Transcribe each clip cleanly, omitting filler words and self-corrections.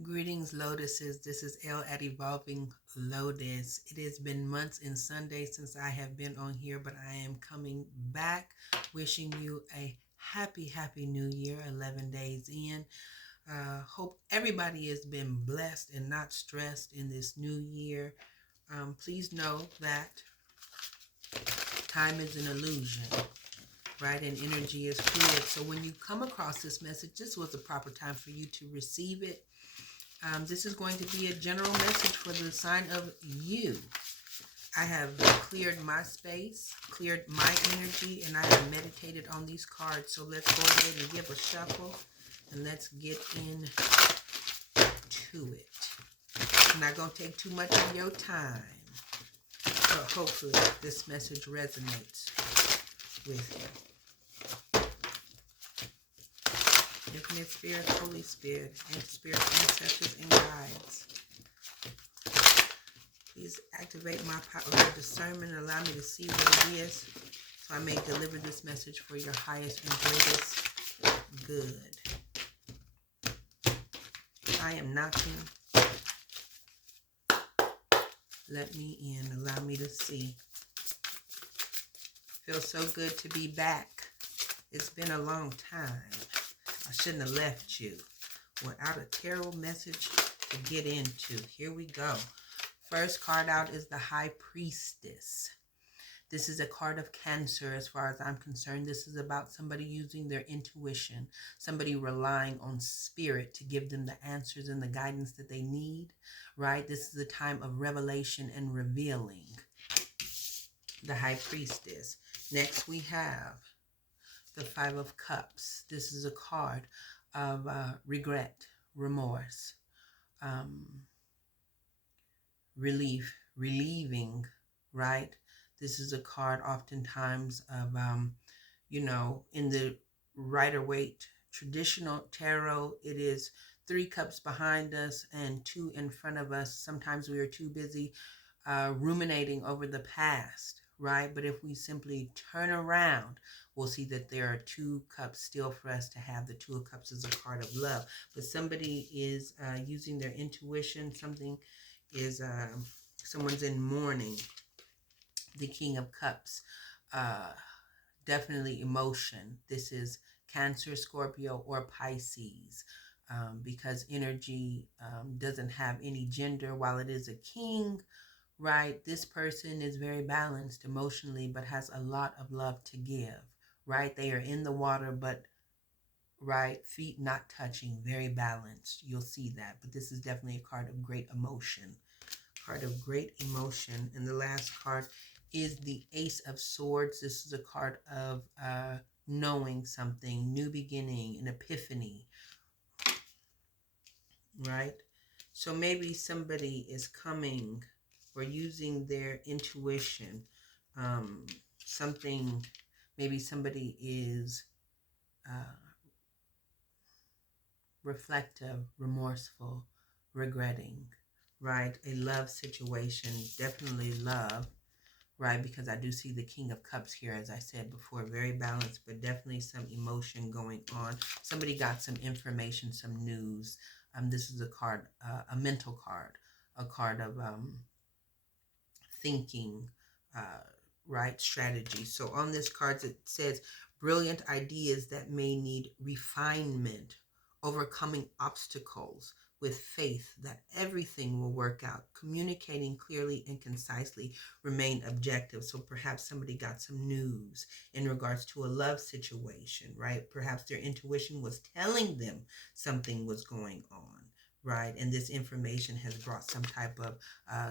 Greetings, Lotuses. This is L at Evolving Lotus. It has been months and Sundays since I have been on here, but I am coming back wishing you a happy new year, 11 days in. Hope everybody has been blessed and not stressed in this new year. Please know that time is an illusion, right? And energy is fluid. So when you come across this message, this was the proper time for you to receive it. This is going to be a general message for the sign of you. I have cleared my space, cleared my energy, and I have meditated on these cards. So let's go ahead and give a shuffle, and let's get into it. I'm not going to take too much of your time, but hopefully this message resonates with you. Infinite Spirit, Holy Spirit, and Spirit, ancestors, and guides. Please activate my power of discernment and allow me to see what it is so I may deliver this message for your highest and greatest good. I am knocking. Let me in. Allow me to see. Feels so good to be back. It's been a long time. I shouldn't have left you without a terrible message to get into. Here we go. First card out is the High Priestess. This is a card of Cancer as far as I'm concerned. This is about somebody using their intuition, somebody relying on spirit to give them the answers and the guidance that they need, right? This is a time of revelation and revealing. The High Priestess. Next we have the Five of Cups. This is a card of regret, remorse, relieving, right? This is a card oftentimes of, in the Rider-Waite traditional tarot, it is 3 cups behind us and 2 in front of us. Sometimes we are too busy ruminating over the past, right? But if we simply turn around, we'll see that there are 2 cups still for us to have. The 2 of Cups is a card of love. But somebody is using their intuition. Something is, someone's in mourning. The King of Cups, definitely emotion. This is Cancer, Scorpio, or Pisces. Because energy doesn't have any gender. While it is a king, right, this person is very balanced emotionally, but has a lot of love to give, right? They are in the water, but, right, feet not touching, very balanced. You'll see that. But this is definitely a card of great emotion. Card of great emotion. And the last card is the Ace of Swords. This is a card of knowing something, new beginning, an epiphany, right? So maybe somebody is coming or using their intuition. Maybe somebody is reflective, remorseful, regretting, right? A love situation, definitely love, right? Because I do see the King of Cups here, as I said before, very balanced, but definitely some emotion going on. Somebody got some information, some news. This is a card, a mental card, a card of thinking, right? Strategy. So on this card, it says brilliant ideas that may need refinement, overcoming obstacles with faith that everything will work out, communicating clearly and concisely, remain objective. So perhaps somebody got some news in regards to a love situation, right? Perhaps their intuition was telling them something was going on, right? And this information has brought some type of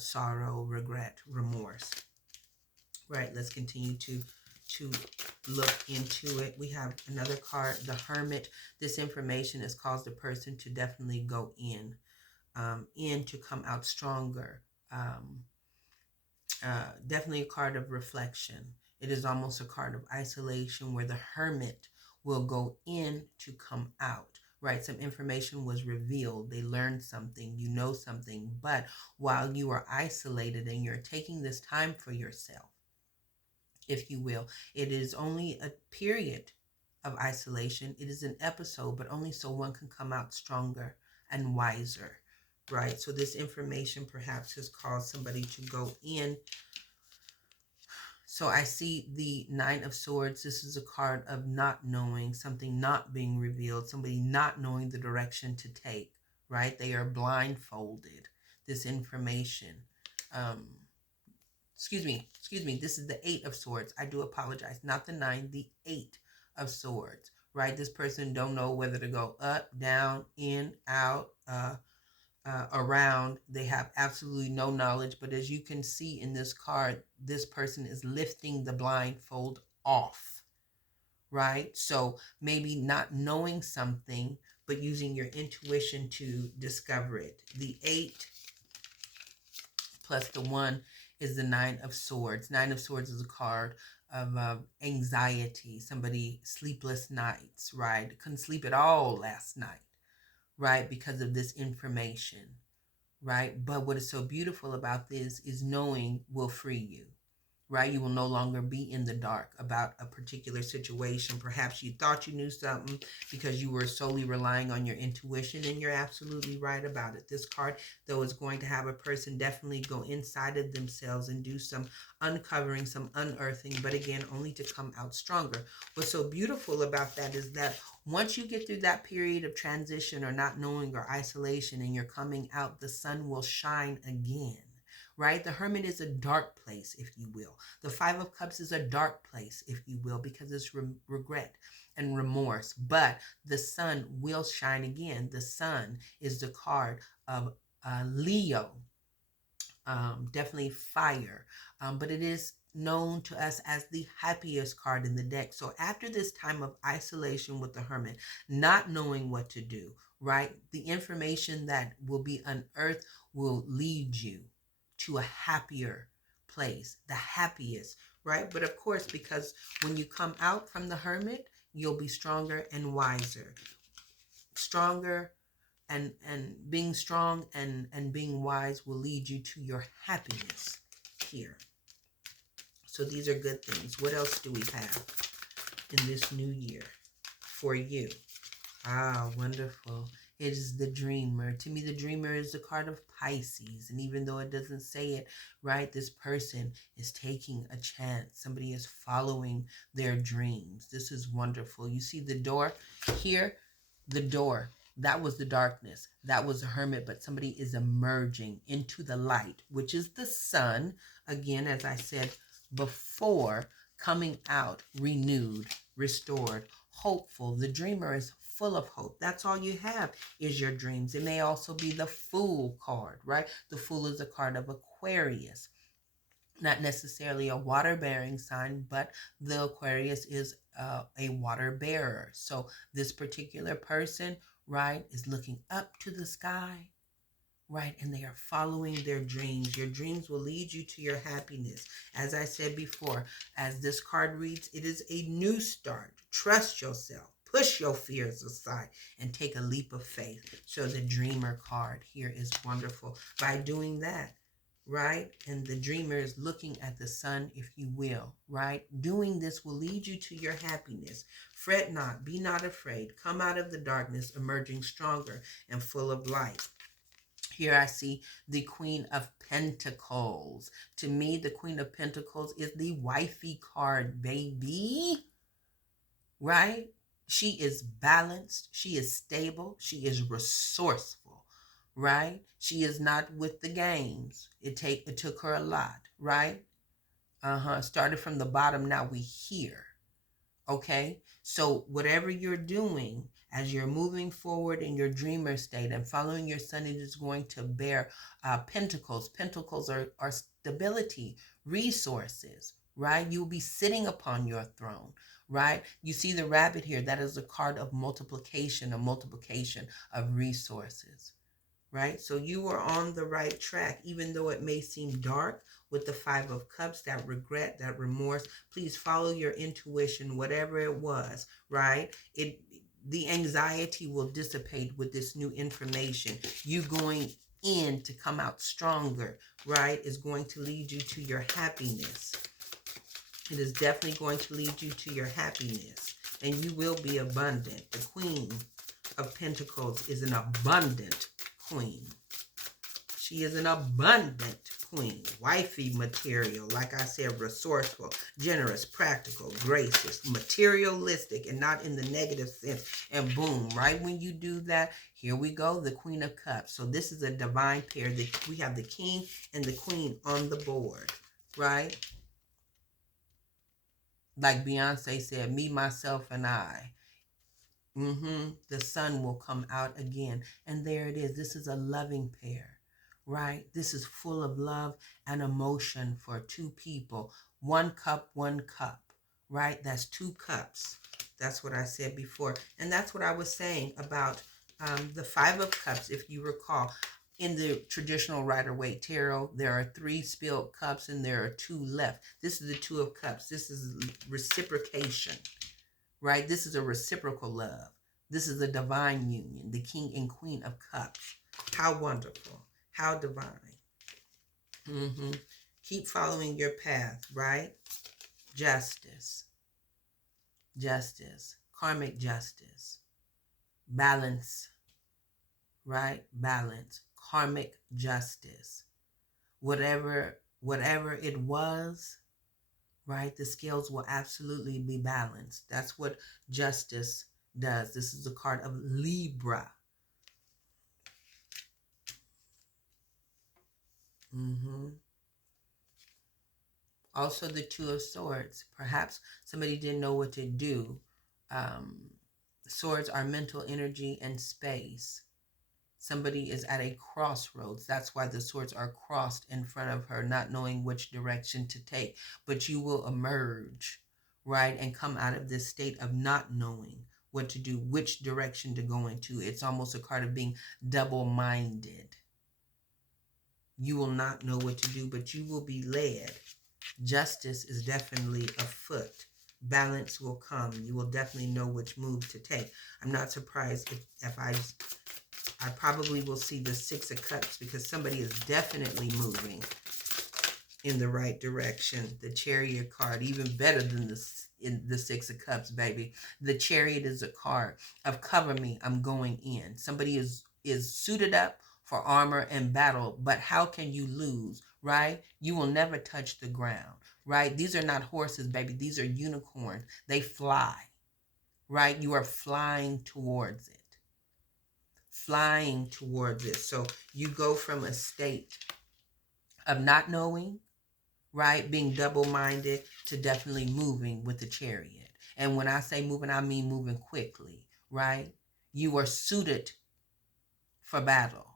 sorrow, regret, remorse, right? Let's continue to look into it. We have another card, the Hermit. This information has caused a person to definitely go in to come out stronger. Definitely a card of reflection. It is almost a card of isolation where the Hermit will go in to come out, right? Some information was revealed. They learned something, you know something, but while you are isolated and you're taking this time for yourself, if you will, it is only a period of isolation. It is an episode, but only so one can come out stronger, and wiser, right? So this information perhaps has caused somebody to go in. So I see the Nine of Swords. This is a card of not knowing, something not being revealed, somebody not knowing the direction to take, right? They are blindfolded. This information. Excuse me. This is the Eight of Swords. I do apologize. Not the nine, the Eight of Swords, right? This person don't know whether to go up, down, in, out, around. They have absolutely no knowledge. But as you can see in this card, this person is lifting the blindfold off, right? So maybe not knowing something, but using your intuition to discover it. The 8 plus the 1 is the Nine of Swords. Nine of Swords is a card of anxiety, somebody sleepless nights, right? Couldn't sleep at all last night, right? Because of this information, right? But what is so beautiful about this is knowing will free you, right? You will no longer be in the dark about a particular situation. Perhaps you thought you knew something because you were solely relying on your intuition, and you're absolutely right about it. This card, though, is going to have a person definitely go inside of themselves and do some uncovering, some unearthing, but again, only to come out stronger. What's so beautiful about that is that once you get through that period of transition or not knowing or isolation and you're coming out, the sun will shine again. Right? The Hermit is a dark place, if you will. The Five of Cups is a dark place, if you will, because it's regret and remorse. But the sun will shine again. The sun is the card of Leo. Definitely fire. But it is known to us as the happiest card in the deck. So after this time of isolation with the Hermit, not knowing what to do, right? The information that will be unearthed will lead you to a happier place, the happiest, right? But of course, because when you come out from the Hermit, you'll be stronger and wiser. Stronger and being strong and being wise will lead you to your happiness here. So these are good things. What else do we have in this new year for you? Ah, wonderful. It is the Dreamer. To me, the Dreamer is the card of Pisces. And even though it doesn't say it, right, this person is taking a chance. Somebody is following their dreams. This is wonderful. You see the door here? The door. That was the darkness. That was a Hermit, but somebody is emerging into the light, which is the sun. Again, as I said before, coming out, renewed, restored, hopeful. The Dreamer is full of hope. That's all you have is your dreams. It may also be the Fool card, right? The Fool is a card of Aquarius. Not necessarily a water-bearing sign, but the Aquarius is a water bearer. So this particular person, right, is looking up to the sky, right, and they are following their dreams. Your dreams will lead you to your happiness. As I said before, as this card reads, it is a new start. Trust yourself. Push your fears aside and take a leap of faith. So the Dreamer card here is wonderful. By doing that, right, and the Dreamer is looking at the sun, if you will, right? Doing this will lead you to your happiness. Fret not, be not afraid. Come out of the darkness, emerging stronger and full of light. Here I see the Queen of Pentacles. To me, the Queen of Pentacles is the wifey card, baby. Right? She is balanced. She is stable. She is resourceful. Right? She is not with the games. It took her a lot. Right? Started from the bottom. Now we here. Okay? So whatever you're doing, as you're moving forward in your dreamer state and following your sun, it is going to bear pentacles. Pentacles are stability, resources, right? You'll be sitting upon your throne, right? You see the rabbit here. That is a card of multiplication, a multiplication of resources, right? So you are on the right track, even though it may seem dark with the Five of Cups, that regret, that remorse. Please follow your intuition, whatever it was, right? The anxiety will dissipate with this new information. You going in to come out stronger, right, is going to lead you to your happiness. It is definitely going to lead you to your happiness, and you will be abundant. The Queen of Pentacles is an abundant queen. She is an abundant queen. Wifey material, like I said, resourceful, generous, practical, gracious, materialistic, and not in the negative sense. And boom, right when you do that, here we go, the Queen of Cups. So this is a divine pair. We have the King and the Queen on the board, right? Like Beyonce said, me, myself, and I. The sun will come out again. And there it is. This is a loving pair, right? This is full of love and emotion for two people. 1 cup, 1 cup, right? That's 2 cups. That's what I said before. And that's what I was saying about the 5 of Cups, if you recall. In the traditional Rider-Waite Tarot, there are 3 spilled cups and there are 2 left. This is the 2 of Cups. This is reciprocation, right? This is a reciprocal love. This is a divine union, the King and Queen of Cups. How wonderful. How divine. Keep following your path, right? Justice. Justice. Karmic justice. Balance, right? Balance. Karmic justice. Whatever it was, right? The scales will absolutely be balanced. That's what justice does. This is a card of Libra. Also the 2 of Swords. Perhaps somebody didn't know what to do. Swords are mental energy and space. Somebody is at a crossroads. That's why the swords are crossed in front of her, not knowing which direction to take. But you will emerge, right, and come out of this state of not knowing what to do, which direction to go into. It's almost a card of being double-minded. You will not know what to do, but you will be led. Justice is definitely afoot. Balance will come. You will definitely know which move to take. I'm not surprised if I probably will see the 6 of Cups because somebody is definitely moving in the right direction. The Chariot card, even better than the 6 of Cups, baby. The Chariot is a card of cover me, I'm going in. Somebody is suited up for armor and battle, but how can you lose, right? You will never touch the ground, right? These are not horses, baby. These are unicorns. They fly, right? You are flying towards it. Flying towards it. So you go from a state of not knowing, right, being double-minded, to definitely moving with the Chariot. And when I say moving, I mean moving quickly, right? You are suited for battle,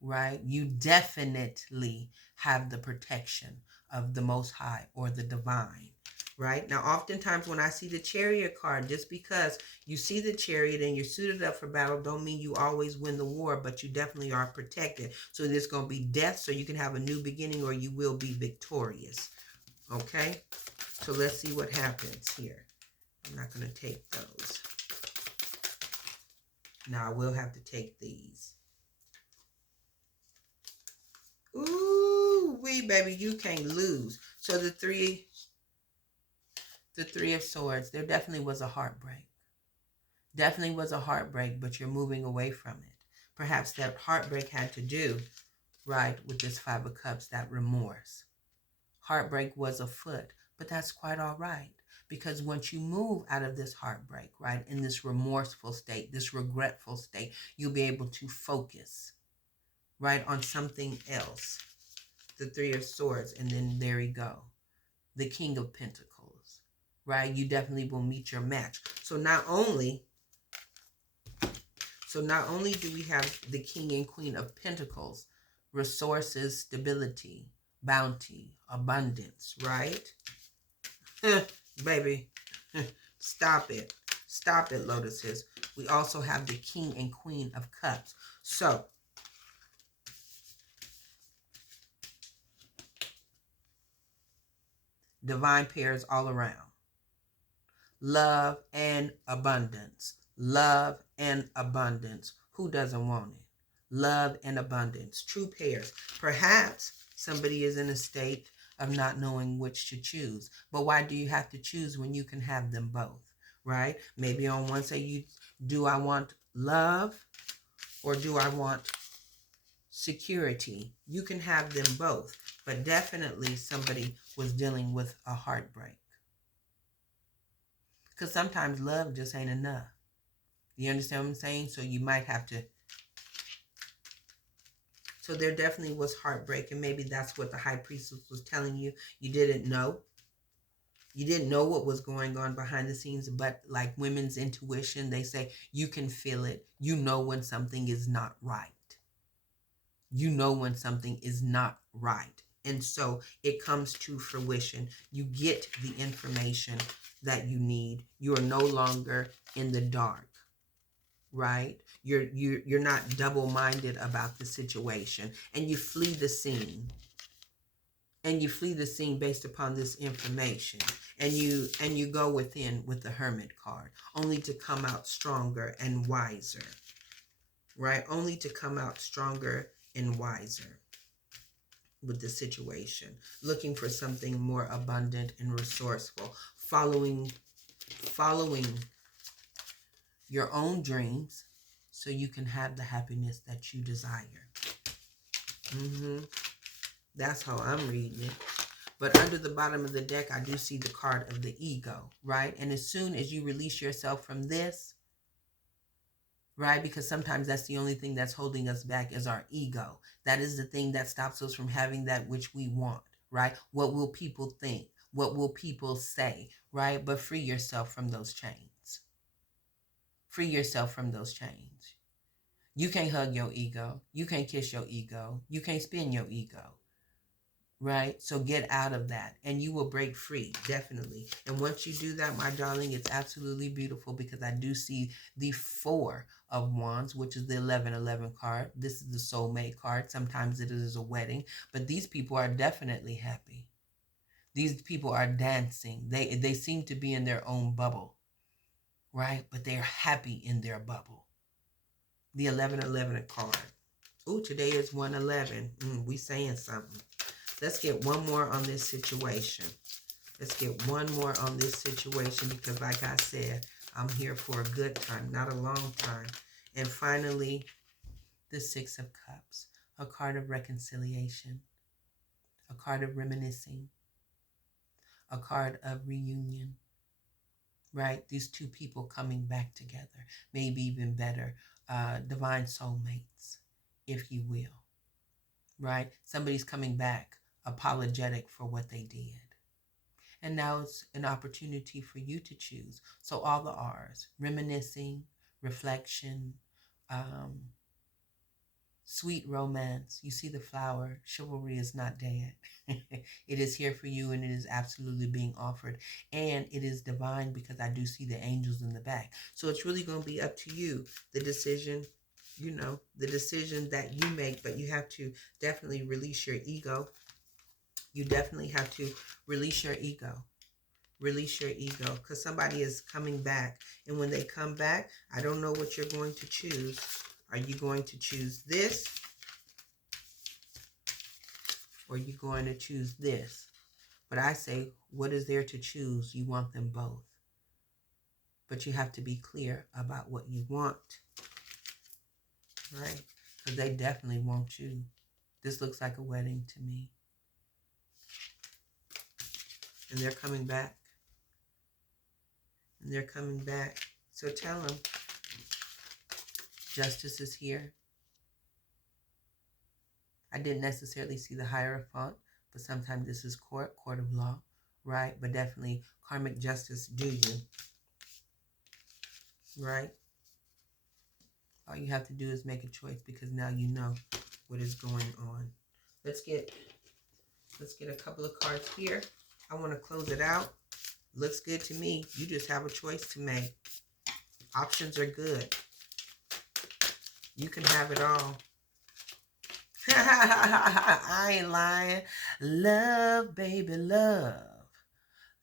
right? You definitely have the protection of the Most High or the Divine. Right? Now, oftentimes when I see the Chariot card, just because you see the Chariot and you're suited up for battle don't mean you always win the war, but you definitely are protected. So there's going to be death, so you can have a new beginning, or you will be victorious. Okay? So let's see what happens here. I'm not going to take those. Now, I will have to take these. Ooh, wee, baby, you can't lose. So the 3 of Swords, there definitely was a heartbreak. Definitely was a heartbreak, but you're moving away from it. Perhaps that heartbreak had to do, right, with this 5 of Cups, that remorse. Heartbreak was afoot, but that's quite all right. Because once you move out of this heartbreak, right, in this remorseful state, this regretful state, you'll be able to focus, right, on something else. The 3 of Swords, and then there you go. The King of Pentacles. Right? You definitely will meet your match. So not only do we have the King and Queen of Pentacles, resources, stability, bounty, abundance, right? Baby, stop it. Stop it, Lotuses. We also have the King and Queen of Cups. So, divine pairs all around. Love and abundance. Love and abundance. Who doesn't want it? Love and abundance. True pairs. Perhaps somebody is in a state of not knowing which to choose. But why do you have to choose when you can have them both? Right? Maybe on one side, do I want love or do I want security? You can have them both, but definitely somebody was dealing with a heartbreak. Because sometimes love just ain't enough. You understand what I'm saying? So you might have to. So there definitely was heartbreak, and maybe that's what the high priestess was telling you. You didn't know. You didn't know what was going on behind the scenes, but like women's intuition, they say you can feel it. You know when something is not right. You know when something is not right. And so it comes to fruition. You get the information that you need. You are no longer in the dark, right? You're not double-minded about the situation, and you flee the scene. And you flee the scene based upon this information, and you go within with the Hermit card, only to come out stronger and wiser, right? Only to come out stronger and wiser with the situation, looking for something more abundant and resourceful, following your own dreams so you can have the happiness that you desire. That's how I'm reading it. But under the bottom of the deck, I do see the card of the ego, right? And as soon as you release yourself from this, right? Because sometimes that's the only thing that's holding us back is our ego. That is the thing that stops us from having that which we want, right? What will people think? What will people say, right? But free yourself from those chains. Free yourself from those chains. You can't hug your ego. You can't kiss your ego. You can't spin your ego. Right? So get out of that and you will break free, definitely. And once you do that, my darling, it's absolutely beautiful because I do see the 4 of Wands, which is the 1111 card. This is the soulmate card. Sometimes it is a wedding, but these people are definitely happy. These people are dancing. They seem to be in their own bubble, right? But they're happy in their bubble. The 1111 card. Oh, today is 111. We saying something. Let's get one more on this situation. Let's get one more on this situation because like I said, I'm here for a good time, not a long time. And finally, the 6 of Cups, a card of reconciliation, a card of reminiscing, a card of reunion, right? These two people coming back together, maybe even better, divine soulmates, if you will, right? Somebody's coming back apologetic for what they did. And now it's an opportunity for you to choose. So all the R's, reminiscing, reflection, sweet romance. You see the flower. Chivalry is not dead. It is here for you and it is absolutely being offered. And it is divine because I do see the angels in the back. So it's really going to be up to you, the decision, the decision that you make. But you have to definitely release your ego. You definitely have to release your ego. Release your ego because somebody is coming back. And when they come back, I don't know what you're going to choose. Are you going to choose this? Or are you going to choose this? But I say, what is there to choose? You want them both. But you have to be clear about what you want. Right? Because they definitely want you. This looks like a wedding to me. And they're coming back. And they're coming back. So tell them, justice is here. I didn't necessarily see the Hierophant, but sometimes this is court of law, right? But definitely karmic justice do you, right? All you have to do is make a choice because now you know what is going on. Let's get a couple of cards here. I want to close it out. Looks good to me. You just have a choice to make. Options are good. You can have it all. I ain't lying. Love, baby, love.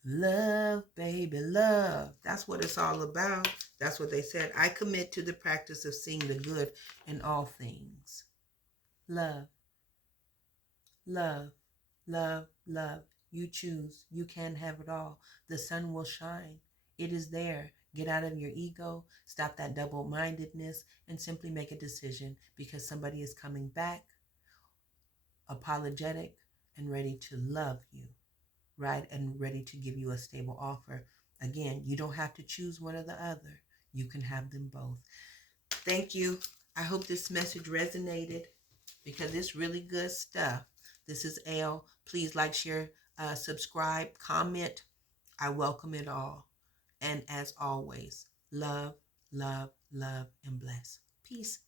Love, baby, love. That's what it's all about. That's what they said. I commit to the practice of seeing the good in all things. Love. Love. Love. Love. You choose. You can have it all. The sun will shine. It is there. Get out of your ego, stop that double-mindedness, and simply make a decision because somebody is coming back apologetic and ready to love you, right? And ready to give you a stable offer. Again, you don't have to choose one or the other. You can have them both. Thank you. I hope this message resonated because it's really good stuff. This is Elle. Please like, share, subscribe, comment. I welcome it all. And as always, love, love, love, and bless. Peace.